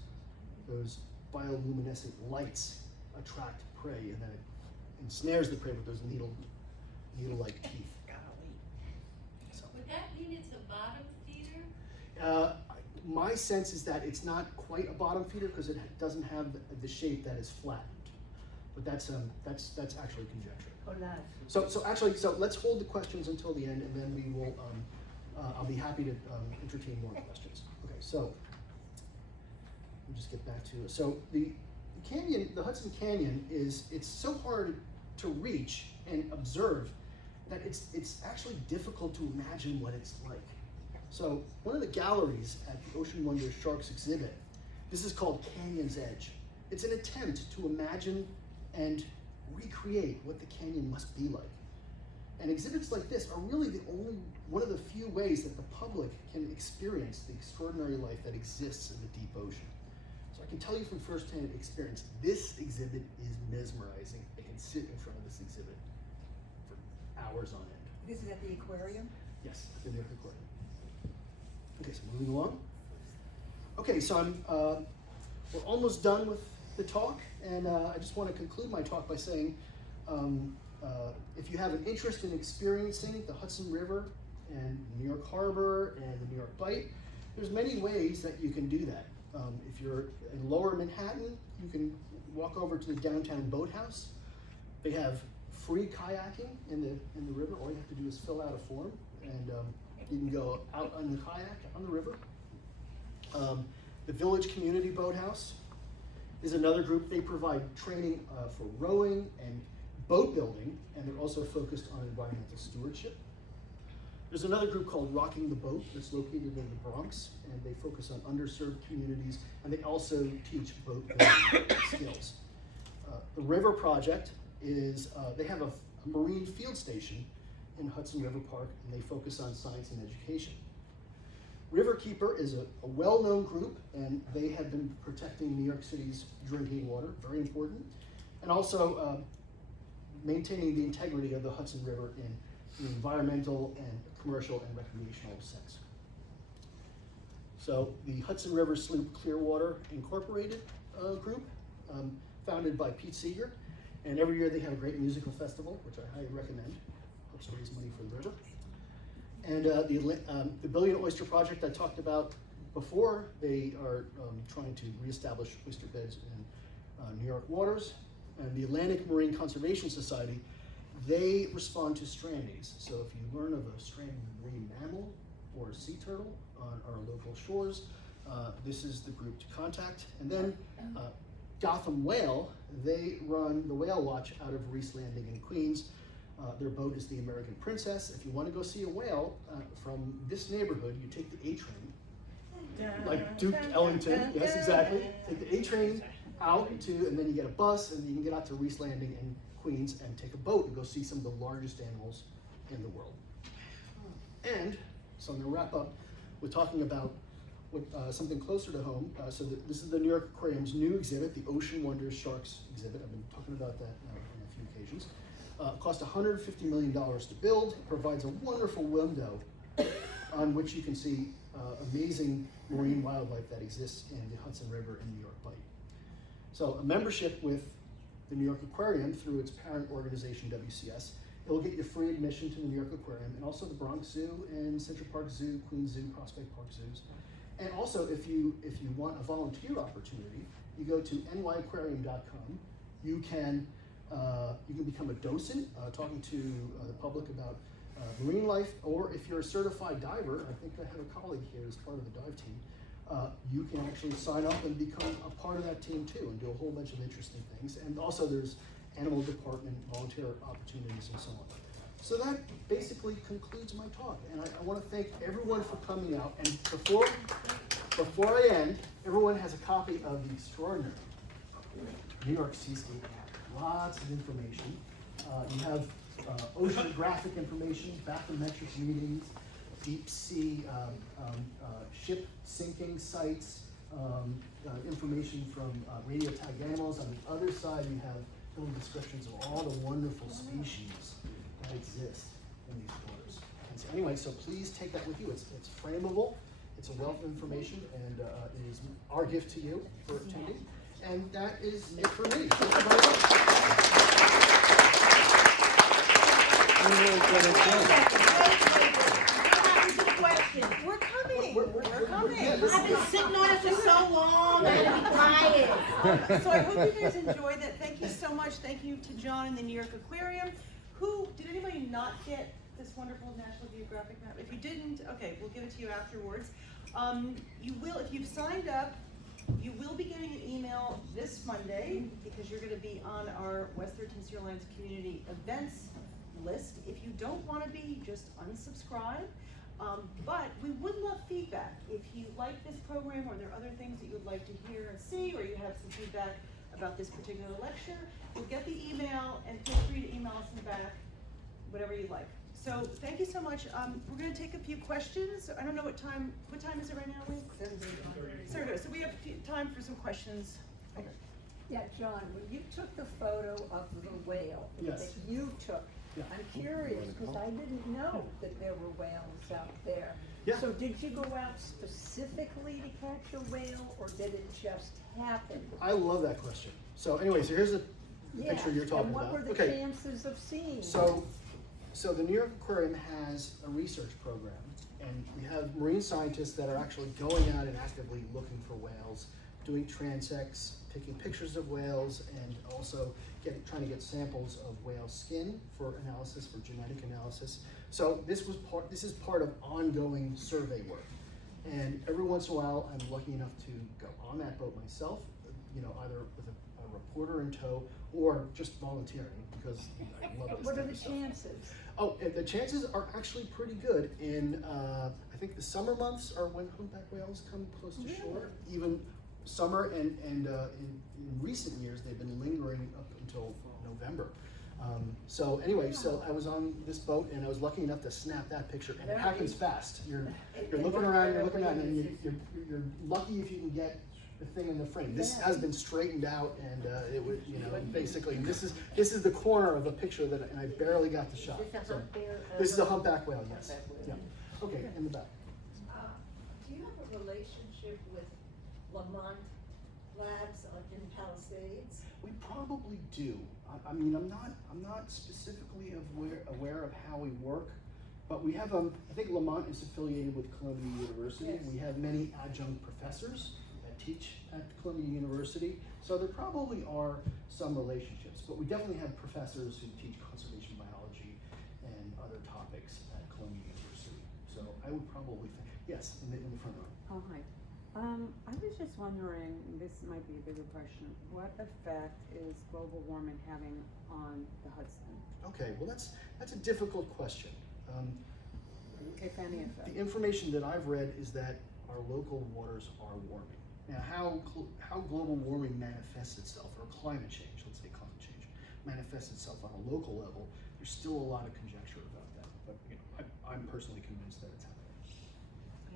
bioluminescent lights attract prey, and then it ensnares the prey with those needle-like teeth. So, Would that mean it's a bottom feeder? my sense is that it's not quite a bottom feeder because it doesn't have the shape that is flattened. But that's actually conjecture. Oh, nice. So let's hold the questions until the end, and then we will. I'll be happy to entertain more questions. Okay, so we'll just get back to it. So the canyon, the Hudson Canyon, it's so hard to reach and observe that it's actually difficult to imagine what it's like. So one of the galleries at the Ocean Wonders Sharks exhibit, this is called Canyon's Edge. It's an attempt to imagine and recreate what the canyon must be like. And exhibits like this are really one of the few ways that the public can experience the extraordinary life that exists in the deep ocean. So I can tell you from firsthand experience, this exhibit is mesmerizing. I can sit in front of this exhibit for hours on end. This is at the aquarium? Yes, the York Aquarium. Okay, so moving along. Okay, so we're almost done with the talk, and I just want to conclude my talk by saying, if you have an interest in experiencing the Hudson River and New York Harbor and the New York Bight, there's many ways that you can do that. If you're in Lower Manhattan, you can walk over to the downtown boathouse. They have free kayaking in the river. All you have to do is fill out a form, and you can go out on the kayak on the river. The Village Community Boathouse is another group. They provide training for rowing and boat building, and they're also focused on environmental stewardship. There's another group called Rocking the Boat that's located in the Bronx, and they focus on underserved communities, and they also teach boat building skills. The River Project is, they have a marine field station in Hudson River Park, and they focus on science and education. Riverkeeper is a well-known group, and they have been protecting New York City's drinking water, very important, and also maintaining the integrity of the Hudson River in an environmental and commercial and recreational sense. So the Hudson River Sloop Clearwater Incorporated group, founded by Pete Seeger, and every year they have a great musical festival, which I highly recommend. Helps raise money for the river. And the Billion Oyster Project I talked about before, they are trying to reestablish oyster beds in New York waters. And the Atlantic Marine Conservation Society, they respond to strandings. So if you learn of a stranded marine mammal or a sea turtle on our local shores, this is the group to contact. And then Gotham Whale, they run the Whale Watch out of Reese Landing in Queens. Their boat is the American Princess. If you want to go see a whale from this neighborhood, you take the A train, like Duke Ellington, yes, exactly. Take the A train out to, and then you get a bus, and you can get out to Reese Landing in Queens and take a boat and go see some of the largest animals in the world. And so I'm going to wrap up with talking about something closer to home. This is the New York Aquarium's new exhibit, the Ocean Wonders Sharks exhibit. I've been talking about that on a few occasions. It cost $150 million to build. It provides a wonderful window on which you can see amazing marine wildlife that exists in the Hudson River and New York Bight. So a membership with the New York Aquarium through its parent organization, WCS. It will get you free admission to the New York Aquarium and also the Bronx Zoo and Central Park Zoo, Queens Zoo, Prospect Park Zoos. And also, if you want a volunteer opportunity, you go to nyaquarium.com. You can become a docent, talking to the public about marine life, or if you're a certified diver, I think I have a colleague here as part of the dive team, you can actually sign up and become a part of that team too and do a whole bunch of interesting things. And also there's animal department volunteer opportunities and so on. So that basically concludes my talk, and I want to thank everyone for coming out. And before I end, everyone has a copy of the extraordinary New York Seascape Program. Lots of information. You have oceanographic information, bathymetric readings, deep sea ship sinking sites, information from radio tagged animals. On the other side, you have little descriptions of all the wonderful species that exist in these waters. And so anyway, so please take that with you. It's frameable. It's a wealth of information, and it is our gift to you for attending. And that is it for me. Thank you very much. We're coming. We're coming. Yeah, I've been sitting on it for so long. I'm tired. So I hope you guys enjoyed that. Thank you so much. Thank you to John and the New York Aquarium. Did anybody not get this wonderful National Geographic map? If you didn't, okay, we'll give it to you afterwards. You will, if you've signed up, you will be getting an email this Monday because you're going to be on our West 13th Year Alliance community events list. If you don't want to be, just unsubscribe. But we would love feedback. If you like this program or there are other things that you would like to hear and see, or you have some feedback about this particular lecture, you'll get the email and feel free to email us back, whatever you like. So thank you so much. We're going to take a few questions. I don't know what time is it right now, Lee? 7:30. So we have time for some questions. Okay. Yeah, John, when you took the photo of the whale Yes. that you took, Yeah. I'm curious because I didn't know that there were whales out there. Yeah. So did you go out specifically to catch a whale, or did it just happen? I love that question. So anyway, so here's the picture you're talking and what about. were the Okay. chances of seeing? So the New York Aquarium has a research program, and we have marine scientists that are actually going out and actively looking for whales, doing transects, taking pictures of whales, and also trying to get samples of whale skin for analysis, for genetic analysis. So this is part of ongoing survey work. And every once in a while, I'm lucky enough to go on that boat myself, either with a reporter in tow or just volunteering because I love this. What are type the of stuff. chances? Oh, and the chances are actually pretty good. In I think the summer months are when humpback whales come close to shore. Even summer and in recent years they've been lingering up until November. So anyway, so I was on this boat and I was lucky enough to snap that picture, and it happens fast. You're looking around, and you're lucky if you can get the thing in the frame. This has been straightened out, and it would, basically this is the corner of a picture and I barely got the shot. So, this is a humpback whale, yes. Yeah. Okay, in the back. Do you have a relationship with Lamont Labs in Palisades? We probably do. I mean, I'm not specifically aware of how we work, but we have I think Lamont is affiliated with Columbia University. Yes. We have many adjunct professors that teach at Columbia University, so there probably are some relationships. But we definitely have professors who teach conservation biology and other topics at Columbia University. So I would probably think yes, in the front row. Oh, hi. I was just wondering, this might be a bigger question, what effect is global warming having on the Hudson? Okay, well that's a difficult question. If any effect? The information that I've read is that our local waters are warming. Now, how global warming manifests itself, or climate change, let's say climate change, manifests itself on a local level, there's still a lot of conjecture about that. But I'm personally convinced that it's happening.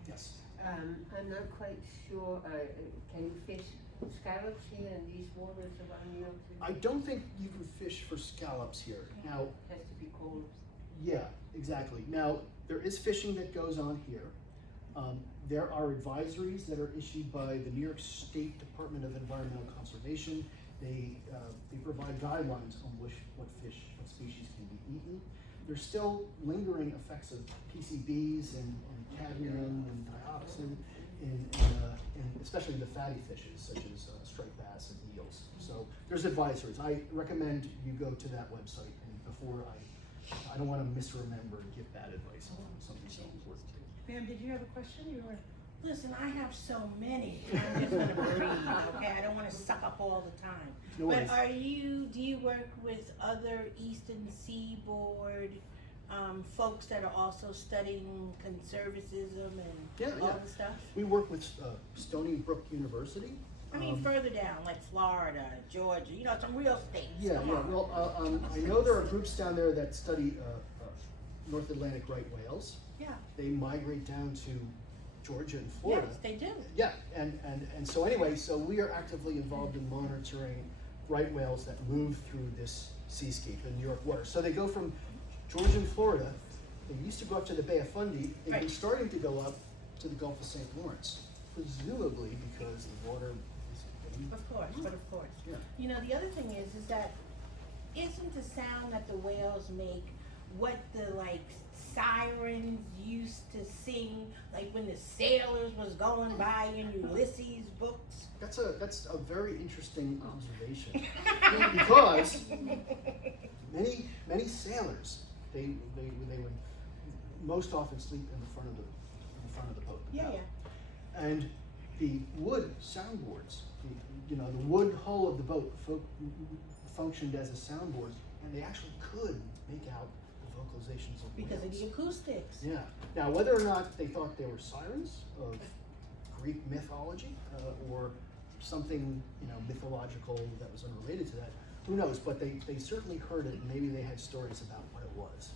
Yes. I'm not quite sure. Can you fish scallops here in these waters around New York City? I don't think you can fish for scallops here. Now, It has to be cold. yeah, exactly. Now, there is fishing that goes on here. There are advisories that are issued by the New York State Department of Environmental Conservation They provide guidelines on what fish, what species can be eaten. There's still lingering effects of PCBs and cadmium and dioxin in especially the fatty fishes such as striped bass and eels. So there's advisories. I recommend you go to that website, and before I don't want to misremember and give bad advice on something so important. Ma'am, did you have a question? You were. Listen, I have so many. I'm just gonna breathe, okay? I don't wanna suck up all the time. No worries. But do you work with other Eastern Seaboard folks that are also studying conservatism and all the stuff? We work with Stony Brook University. I mean, further down, like Florida, Georgia, you know, some real states. Yeah, Come yeah. on. Well, I know there are groups down there that study North Atlantic right whales. Yeah. They migrate down to Georgia and Florida. Yes, they do. Yeah, and so anyway, so we are actively involved in monitoring right whales that move through this seascape in New York water. So they go from Georgia and Florida. They used to go up to the Bay of Fundy. They've been Right. starting to go up to the Gulf of St. Lawrence, presumably because the water is getting. Of course, but of course. Yeah. You know, the other thing is that isn't the sound that the whales make what the sirens used to sing, like when the sailors was going by in Ulysses books? That's a very interesting observation because many sailors they would most often sleep in the front of the boat. Yeah, bow. yeah. And the wood soundboards, the wood hull of the boat functioned as a soundboard, and they actually could make out the vocalizations of Because of whales. the acoustics. Yeah. Now, whether or not they thought they were sirens of Greek mythology or something mythological that was unrelated to that, who knows? But they certainly heard it, and maybe they had stories about what it was.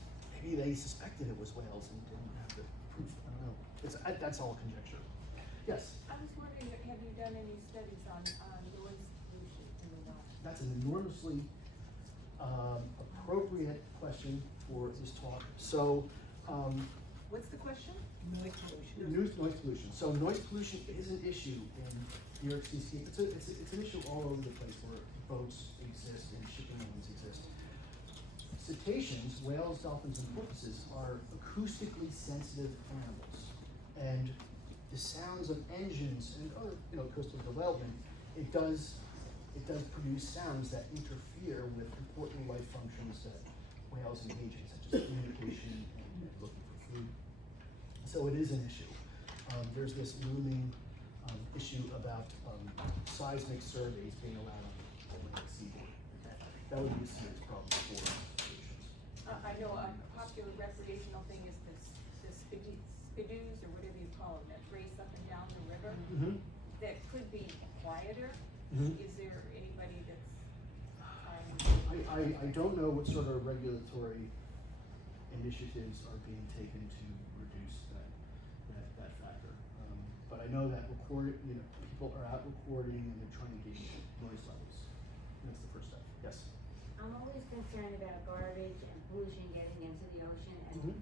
Maybe they suspected it was whales and didn't have the proof. I don't know. That's all conjecture. Yes. I was wondering, have you done any studies on noise pollution in the water? That's an enormously appropriate question for this talk. So, What's the question? Noise pollution. noise pollution. So noise pollution is an issue in New York Seascape. It's an issue all over the place where boats exist and shipping lanes exist. Cetaceans, whales, dolphins, and porpoises are acoustically sensitive animals, and the sounds of engines and other coastal development, it does produce sounds that interfere with important life functions that whales engage in, such as communication and looking for food. So it is an issue. There's this looming issue about seismic surveys being allowed on the Atlantic seaboard. That would be a serious problem for solutions. I know a popular recreational thing is the skidoos or whatever you call them that race up and down the river. Mm-hmm. That could be quieter. Mhm. Is there anybody that's I don't know what sort of regulatory initiatives are being taken to reduce that factor. But I know that people are out recording and they're trying to gauge noise levels. And that's the first step. Yes. I'm always concerned about garbage and pollution getting into the ocean and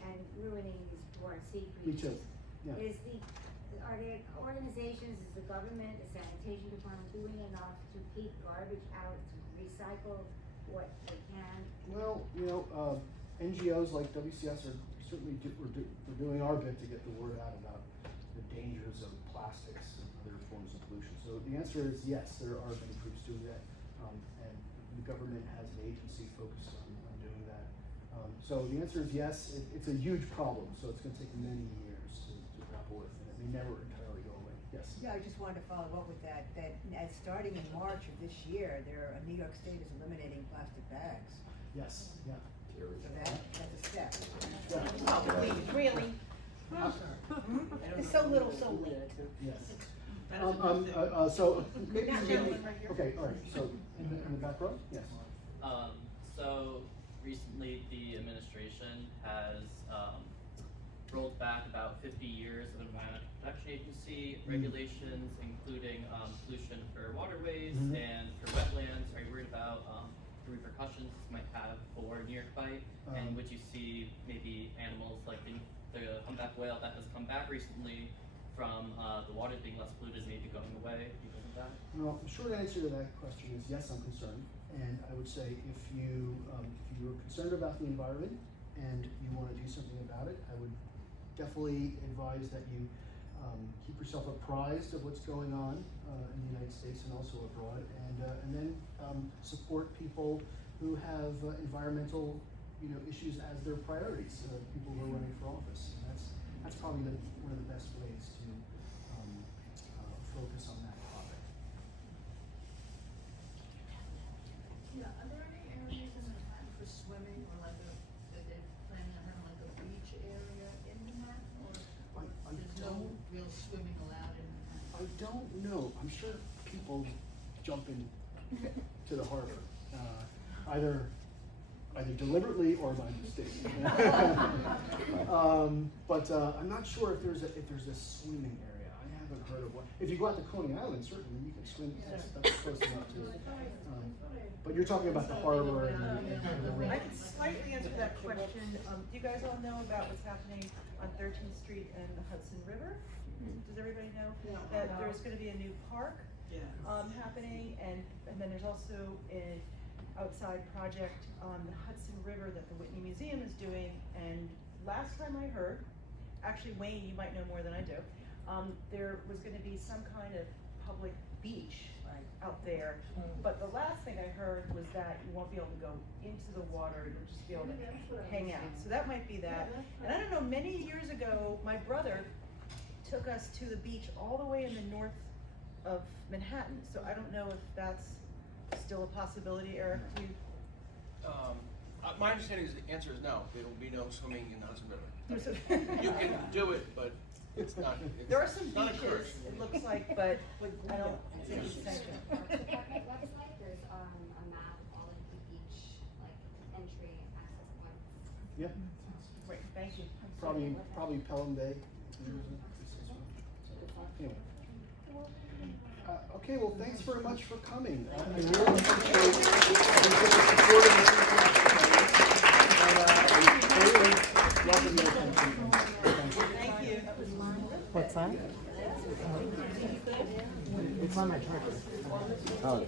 and ruining these poor sea Me creatures. too. Yeah. Are there organizations, is the government, the sanitation department doing enough to keep garbage out, to recycle what they can? Well, NGOs like WCS are certainly we're doing our bit to get the word out about the dangers of plastics and other forms of pollution. So the answer is yes, there are many groups doing that, and the government has an agency focused on doing that. So the answer is yes. It's a huge problem, so it's going to take many years to grapple with, and it may never entirely go away. Yes. Yeah, I just wanted to follow up with that starting in March of this year, New York State is eliminating plastic bags. Yes. Yeah. So that's a step. Yeah. Oh, please, really? It's so little, so late. Yes. So maybe That gentleman right here. okay. All right. So in the back row. Yes. So recently the administration has rolled back about 50 years of Environmental Protection Agency regulations, including pollution for waterways and for wetlands. Are you worried about the repercussions this might have for New York bite? And would you see maybe animals like the humpback whale that has come back recently from the water being less polluted maybe going away because of that? Well, the short answer to that question is yes, I'm concerned. And I would say if you're concerned about the environment and you want to do something about it, I would definitely advise that you keep yourself apprised of what's going on in the United States and also abroad, and then support people who have environmental issues as their priorities. People who are running for office. And that's probably one of the best ways to focus on that topic. Yeah, are there any areas in the town for swimming, or like that they're planning on having like a beach area in the map, or I there's no real swimming allowed in the town? I don't know. I'm sure people jump in to the harbor, either deliberately or by mistake. But I'm not sure if there's a swimming area. I haven't heard of one. If you go out to Coney Island, certainly you can swim. That's close enough to it. But you're talking about the harbor and the I can slightly answer that question. Do you guys all know about what's happening on 13th Street and the Hudson River? Does everybody know that there's going to be a new park happening, and then there's also an outside project on the Hudson River that the Whitney Museum is doing. And last time I heard, actually Wayne, you might know more than I do, there was going to be some kind of public beach out there. But the last thing I heard was that you won't be able to go into the water, you'll just be able to hang out. So that might be that. And I don't know, many years ago, my brother took us to the beach all the way in the north of Manhattan. So I don't know if that's still a possibility, Eric. Do you? My understanding is the answer is no. There will be no swimming in the Hudson River. So- You can do it, but it's not. There are some not beaches, encouraged. it looks like, but I don't think it's safe. Parks Department website, there's a map of all of the beach, like entry and access points. Yeah, Great, thank you. probably Pelham Bay. Anyway. Okay, well, thanks very much for coming. I really appreciate the support of the really welcome your attention. Thank you. What's that? It's on my charger. Oh.